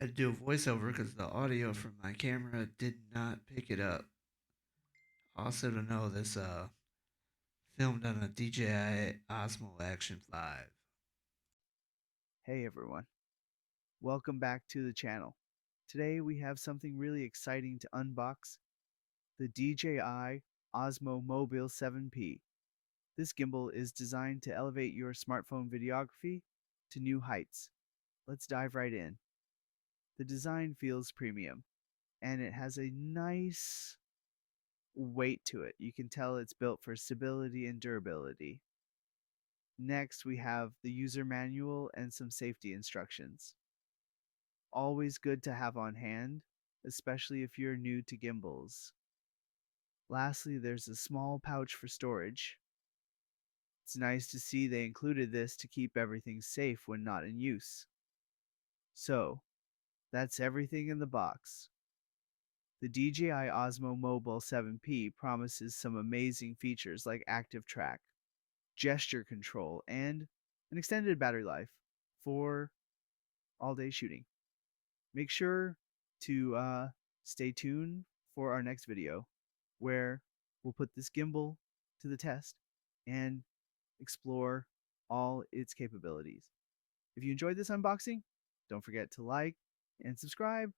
Had to do a voiceover because the audio from my camera did not pick it up. Also to know this filmed on a DJI Osmo Action 5. Hey everyone, welcome back to the channel. Today we have something really exciting to unbox, the DJI Osmo Mobile 7P. This gimbal is designed to elevate your smartphone videography to new heights. Let's dive right in. The design feels premium and it has a nice weight to it. You can tell it's built for stability and durability. Next, we have the user manual and some safety instructions. Always good to have on hand, especially if you're new to gimbals. Lastly, there's a small pouch for storage. It's nice to see they included this to keep everything safe when not in use. So, that's everything in the box. The DJI Osmo Mobile 7P promises some amazing features like active track, gesture control, and an extended battery life for all day shooting. Make sure to stay tuned for our next video where we'll put this gimbal to the test and explore all its capabilities. If you enjoyed this unboxing, don't forget to like and subscribe